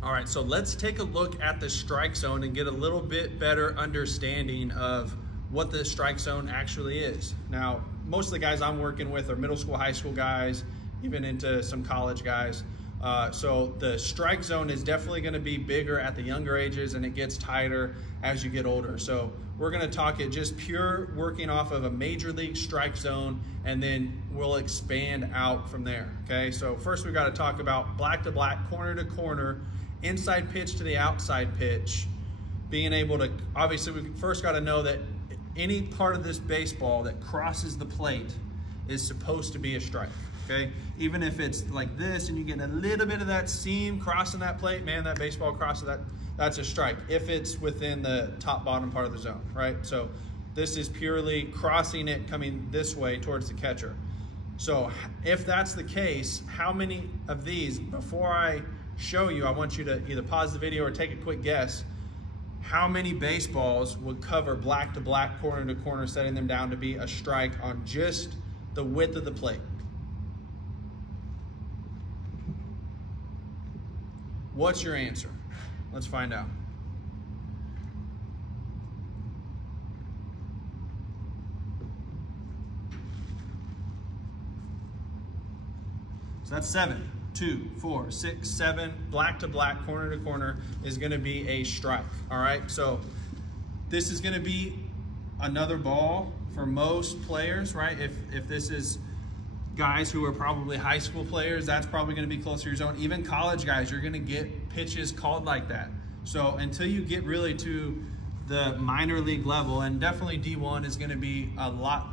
All right, so let's take a look at the strike zone and get a little bit better understanding of what the strike zone actually is. Now, most of the guys I'm working with are middle school, high school guys, even into some college guys. So the strike zone is definitely going to be bigger at the younger ages, and it gets tighter as you get older. So we're going to talk it just pure working off of a major league strike zone, and then we'll expand out from there. Okay, so first we've got to talk about black to black, corner to corner, inside pitch to the outside pitch. Being able to, obviously we first got to know that any part of this baseball that crosses the plate is supposed to be a strike. Okay, even if it's like this and you get a little bit of that seam crossing that plate, man, that baseball crosses that, that's a strike. If it's within the top bottom part of the zone, right? So this is purely crossing it, coming this way towards the catcher. So if that's the case, how many of these, before I show you, I want you to either pause the video or take a quick guess, how many baseballs would cover black to black, corner to corner, setting them down to be a strike on just the width of the plate? What's your answer? Let's find out. So that's 7, 2, 4, 6, 7. Black to black, corner to corner is going to be a strike. All right. So this is going to be another ball for most players, right? If this is guys who are probably high school players, that's probably going to be closer to your zone. Even college guys, you're going to get pitches called like that. So until you get really to the minor league level, and definitely D1 is going to be a lot,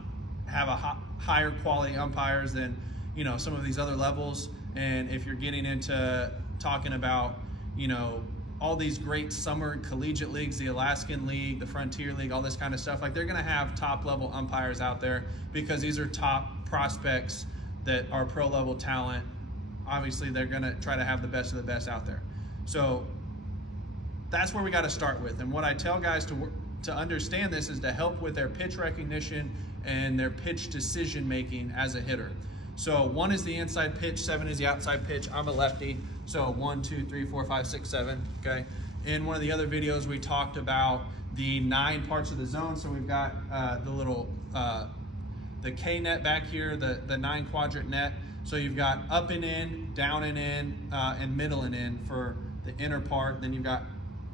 have a higher quality umpires than, you know, some of these other levels. And if you're getting into talking about, you know, all these great summer collegiate leagues, the Alaskan League, the Frontier League, all this kind of stuff, like they're going to have top level umpires out there because these are top prospects that are pro level talent. Obviously they're gonna try to have the best of the best out there. So that's where we gotta start with. And what I tell guys to understand this is to help with their pitch recognition and their pitch decision making as a hitter. So 1 is the inside pitch, 7 is the outside pitch. I'm a lefty, so 1, 2, 3, 4, 5, 6, 7, okay? In one of the other videos we talked about the 9 parts of the zone. So we've got the little, the K net back here, the 9 quadrant net. So you've got up and in, down and in, and middle and in for the inner part. Then you've got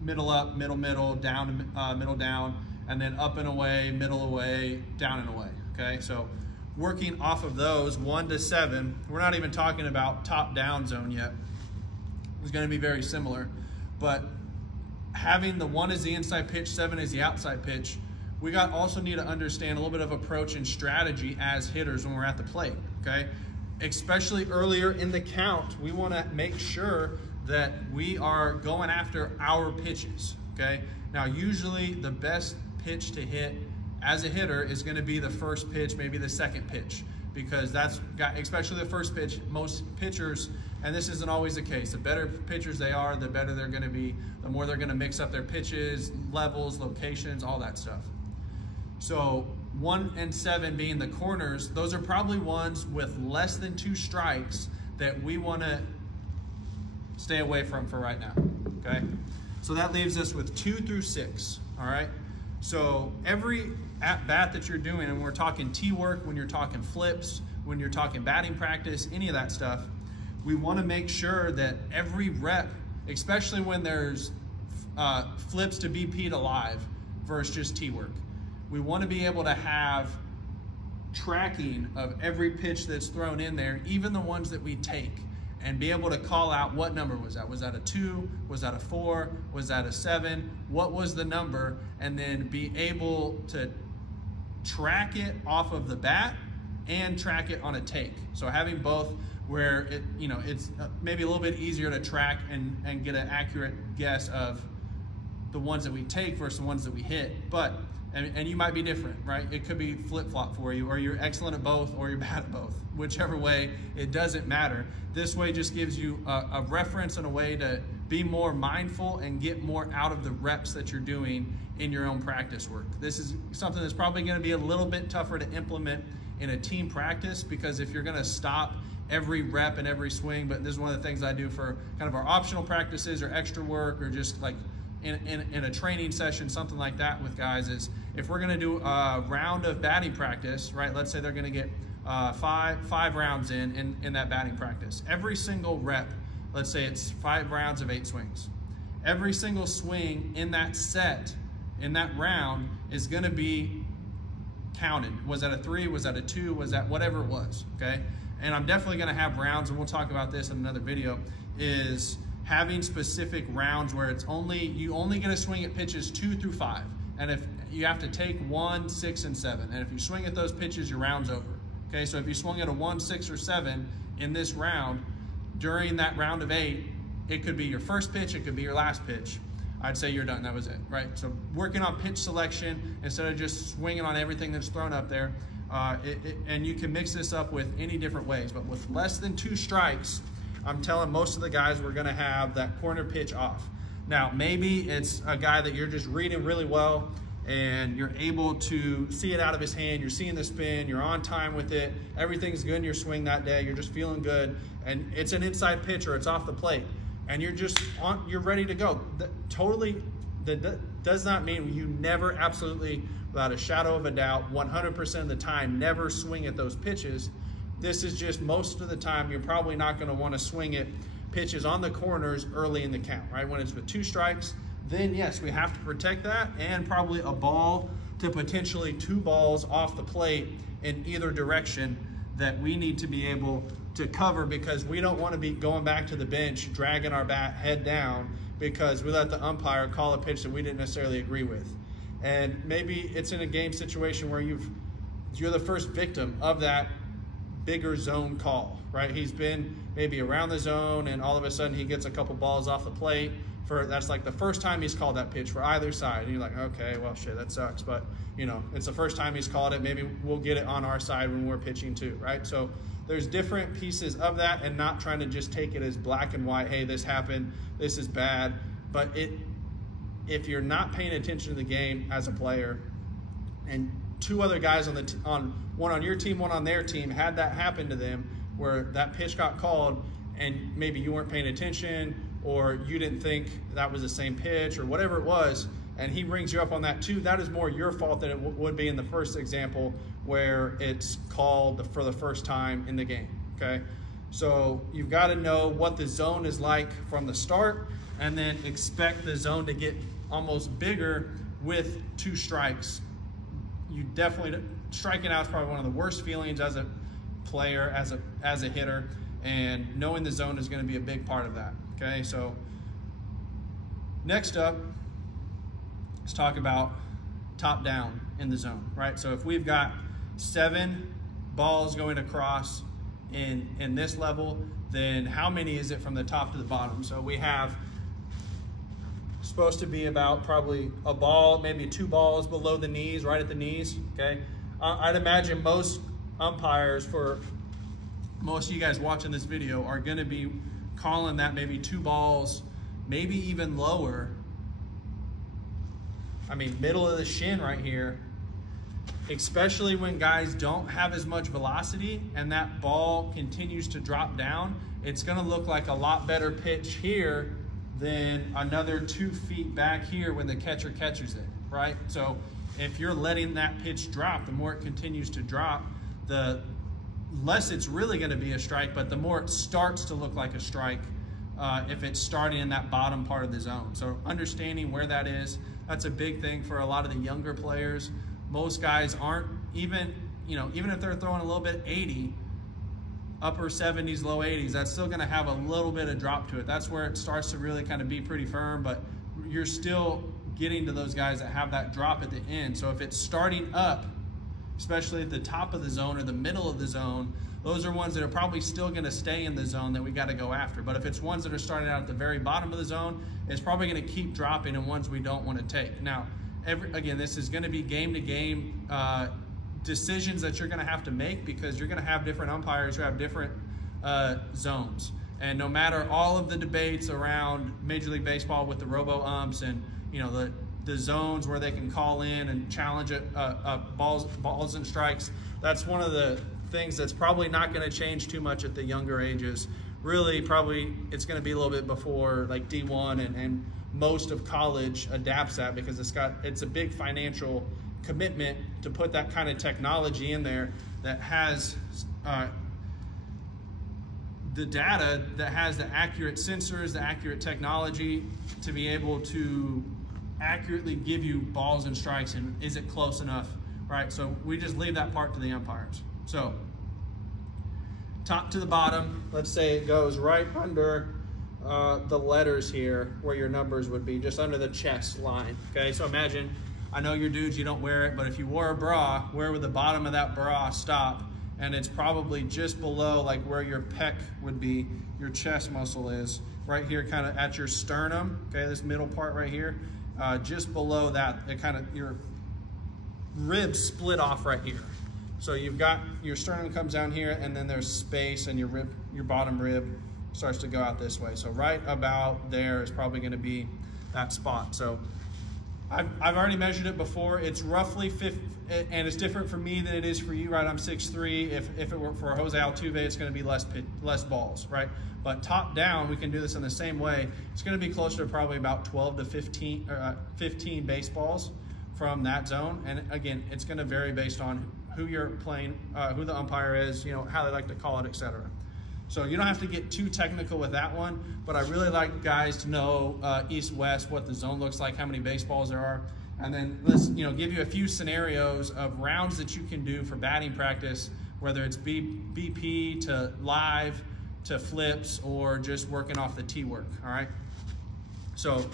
middle up, middle, middle, down, middle, down, and then up and away, middle away, down and away, okay? So working off of those 1 to 7, we're not even talking about top down zone yet. It's gonna be very similar, but having the 1 is the inside pitch, 7 is the outside pitch, we also need to understand a little bit of approach and strategy as hitters when we're at the plate, okay? Especially earlier in the count, we wanna make sure that we are going after our pitches, okay? Now, usually the best pitch to hit as a hitter is gonna be the first pitch, maybe the second pitch, because that's got, especially the first pitch, most pitchers, and this isn't always the case, the better pitchers they are, the better they're gonna be, the more they're gonna mix up their pitches, levels, locations, all that stuff. So 1 and 7 being the corners, those are probably ones with less than 2 strikes that we want to stay away from for right now, okay? So that leaves us with 2 through 6, all right? So every at-bat that you're doing, and we're talking tee work, when you're talking flips, when you're talking batting practice, any of that stuff, we want to make sure that every rep, especially when there's flips to BP to live versus just tee work, we want to be able to have tracking of every pitch that's thrown in there, even the ones that we take, and be able to call out what number was that. Was that a 2? Was that a 4? Was that a 7? What was the number? And then be able to track it off of the bat and track it on a take. So having both, where it, you know, it's maybe a little bit easier to track and get an accurate guess of the ones that we take versus the ones that we hit. But and you might be different, right? It could be flip-flop for you, or you're excellent at both, or you're bad at both. Whichever way, it doesn't matter. This way just gives you a reference and a way to be more mindful and get more out of the reps that you're doing in your own practice work. This is something that's probably gonna be a little bit tougher to implement in a team practice, because if you're gonna stop every rep and every swing, but this is one of the things I do for kind of our optional practices or extra work or just like in a training session, something like that with guys, is if we're gonna do a round of batting practice, right? Let's say they're gonna get five rounds in that batting practice. Every single rep, let's say it's 5 rounds of 8 swings. Every single swing in that set, in that round, is gonna be counted. Was that a 3? Was that a 2? Was that whatever it was, okay? And I'm definitely gonna have rounds, and we'll talk about this in another video, is having specific rounds where it's you only gonna swing at pitches 2 through 5. And if you have to take 1, 6, and 7. And if you swing at those pitches, your round's over. Okay, so if you swung at a 1, 6, or 7 in this round, during that round of 8, it could be your first pitch, it could be your last pitch. I'd say you're done, that was it, right? So working on pitch selection instead of just swinging on everything that's thrown up there. And you can mix this up with any different ways, but with less than 2 strikes, I'm telling most of the guys we're gonna have that corner pitch off. Now, maybe it's a guy that you're just reading really well and you're able to see it out of his hand, you're seeing the spin, you're on time with it, everything's good in your swing that day, you're just feeling good, and it's an inside pitch or it's off the plate, and you're ready to go. That does not mean you never, absolutely, without a shadow of a doubt, 100% of the time, never swing at those pitches. This is just most of the time you're probably not gonna wanna swing at pitches on the corners early in the count, right? When it's with 2 strikes, then yes, we have to protect that, and probably a ball to potentially 2 balls off the plate in either direction that we need to be able to cover, because we don't want to be going back to the bench, dragging our bat head down because we let the umpire call a pitch that we didn't necessarily agree with. And maybe it's in a game situation where you're the first victim of that bigger zone call, right? He's been maybe around the zone and all of a sudden he gets a couple balls off the plate. That's like the first time he's called that pitch for either side. And you're like, okay, well, shit, that sucks. But, you know, it's the first time he's called it. Maybe we'll get it on our side when we're pitching too, right? So there's different pieces of that, and not trying to just take it as black and white. Hey, this happened, this is bad. But if you're not paying attention to the game as a player, and 2 other guys one on your team, one on their team, had that happen to them where that pitch got called and maybe you weren't paying attention, or you didn't think that was the same pitch, or whatever it was, and he rings you up on that too, that is more your fault than it would be in the first example where it's called for the first time in the game, okay? So you've got to know what the zone is like from the start, and then expect the zone to get almost bigger with 2 strikes. You definitely, striking out is probably one of the worst feelings as a player, as a hitter, and knowing the zone is going to be a big part of that. Okay, so next up, let's talk about top down in the zone, right? So if we've got 7 balls going across in this level, then how many is it from the top to the bottom? So we have supposed to be about probably a ball, maybe 2 balls below the knees, right at the knees, okay? I'd imagine most umpires, for most of you guys watching this video, are gonna be calling that maybe 2 balls, maybe even lower. I mean, middle of the shin right here, especially when guys don't have as much velocity and that ball continues to drop down, it's gonna look like a lot better pitch here than another 2 feet back here when the catcher catches it, right? So if you're letting that pitch drop, the more it continues to drop, the less it's really going to be a strike, but the more it starts to look like a strike if it's starting in that bottom part of the zone. So understanding where that is, that's a big thing for a lot of the younger players. Most guys aren't even, even if they're throwing a little bit 80, upper 70s, low 80s, that's still going to have a little bit of drop to it. That's where it starts to really kind of be pretty firm, but you're still getting to those guys that have that drop at the end. So if it's starting up, especially at the top of the zone or the middle of the zone, those are ones that are probably still going to stay in the zone that we got to go after. But if it's ones that are starting out at the very bottom of the zone, it's probably going to keep dropping, and ones we don't want to take. Now, again, this is going to be game-to-game decisions that you're going to have to make, because you're going to have different umpires who have different zones. And no matter all of the debates around Major League Baseball with the robo-umps and the zones where they can call in and challenge balls and strikes, that's one of the things that's probably not going to change too much at the younger ages. Really, probably it's going to be a little bit before like D1 and most of college adapts that, because it's a big financial commitment to put that kind of technology in there that has the data, that has the accurate sensors, the accurate technology to be able to accurately give you balls and strikes, and is it close enough, right? So we just leave that part to the umpires. So top to the bottom, let's say it goes right under the letters here where your numbers would be, just under the chest line, okay? So imagine, I know you're dudes, you don't wear it, but if you wore a bra, where would the bottom of that bra stop? And it's probably just below like where your pec would be, your chest muscle is, right here kind of at your sternum, okay, this middle part right here, just below that, it kind of, your ribs split off right here. So you've got, your sternum comes down here, and then there's space, and your bottom rib starts to go out this way. So right about there is probably gonna be that spot. So I've already measured it before. It's roughly 50, and it's different for me than it is for you, right? I'm 6'3". If it were for Jose Altuve, it's gonna be less balls, right? But top down, we can do this in the same way. It's gonna be closer to probably about 12 to 15 baseballs from that zone. And again, it's gonna vary based on who you're playing, who the umpire is, you know, how they like to call it, etc. So you don't have to get too technical with that one, but I really like guys to know east-west, what the zone looks like, how many baseballs there are. And then let's, you know, give you a few scenarios of rounds that you can do for batting practice, whether it's BP to live to flips or just working off the tee work, all right? So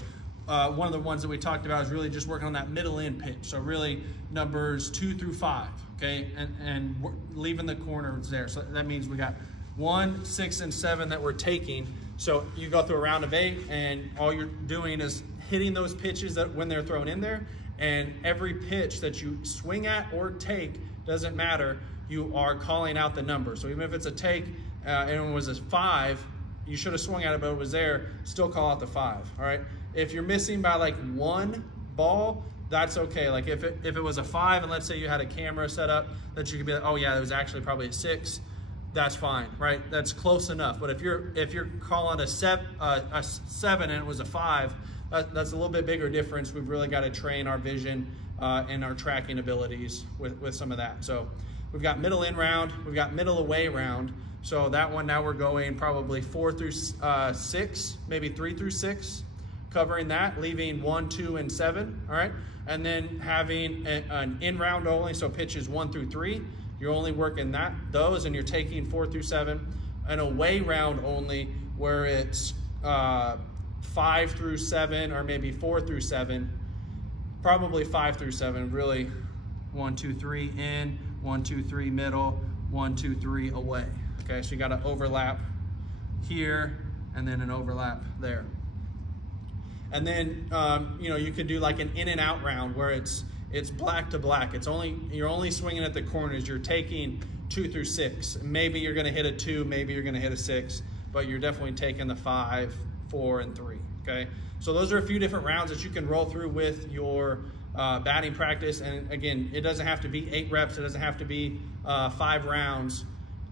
one of the ones that we talked about is really just working on that middle end pitch. So really numbers 2 through 5, okay? And leaving the corners there. So that means we got 1, 6, and 7 that we're taking. So you go through a round of 8, and all you're doing is hitting those pitches that when they're thrown in there, and every pitch that you swing at or take, doesn't matter, you are calling out the number. So even if it's a take and it was a 5, you should have swung at it, but it was there, still call out the 5, all right? If you're missing by like 1 ball, that's okay. Like if it was a 5, and let's say you had a camera set up that you could be like, oh yeah, it was actually probably a 6, that's fine, right? That's close enough. But if you're calling a 7 and it was a 5, that's a little bit bigger difference. We've really got to train our vision and our tracking abilities with some of that. So we've got middle in round, we've got middle away round. So that one, now we're going probably 4 through 6, maybe 3 through 6, covering that, leaving 1, 2, and 7, all right? And then having an in round only, so pitches 1 through 3, you're only working those, and you're taking 4 through 7. An away round only, where it's 5 through 7, or maybe 4 through 7, probably 5 through 7, really 1, 2, 3 in, 1, 2, 3 middle, 1, 2, 3 away. Okay, so you got an overlap here, and then an overlap there. And then you know, you could do like an in and out round where it's black to black. You're only swinging at the corners. You're taking 2 through 6. Maybe you're going to hit a 2, maybe you're going to hit a 6, but you're definitely taking the 5, 4, and 3. Okay, so those are a few different rounds that you can roll through with your batting practice. And again, it doesn't have to be 8 reps. It doesn't have to be 5 rounds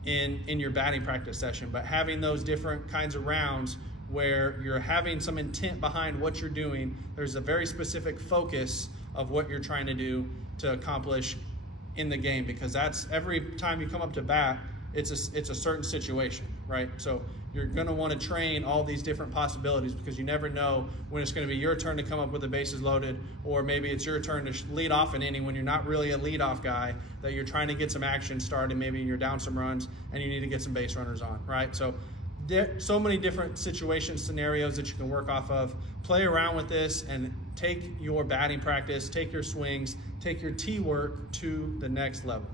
in your batting practice session. But having those different kinds of rounds where you're having some intent behind what you're doing, there's a very specific focus of what you're trying to do to accomplish in the game, because that's every time you come up to bat, it's a certain situation, right? So you're going to want to train all these different possibilities, because you never know when it's going to be your turn to come up with the bases loaded, or maybe it's your turn to lead off an inning when you're not really a leadoff guy, that you're trying to get some action started, maybe you're down some runs and you need to get some base runners on, right? So many different situation scenarios that you can work off of. Play around with this and take your batting practice, take your swings, take your tee work to the next level.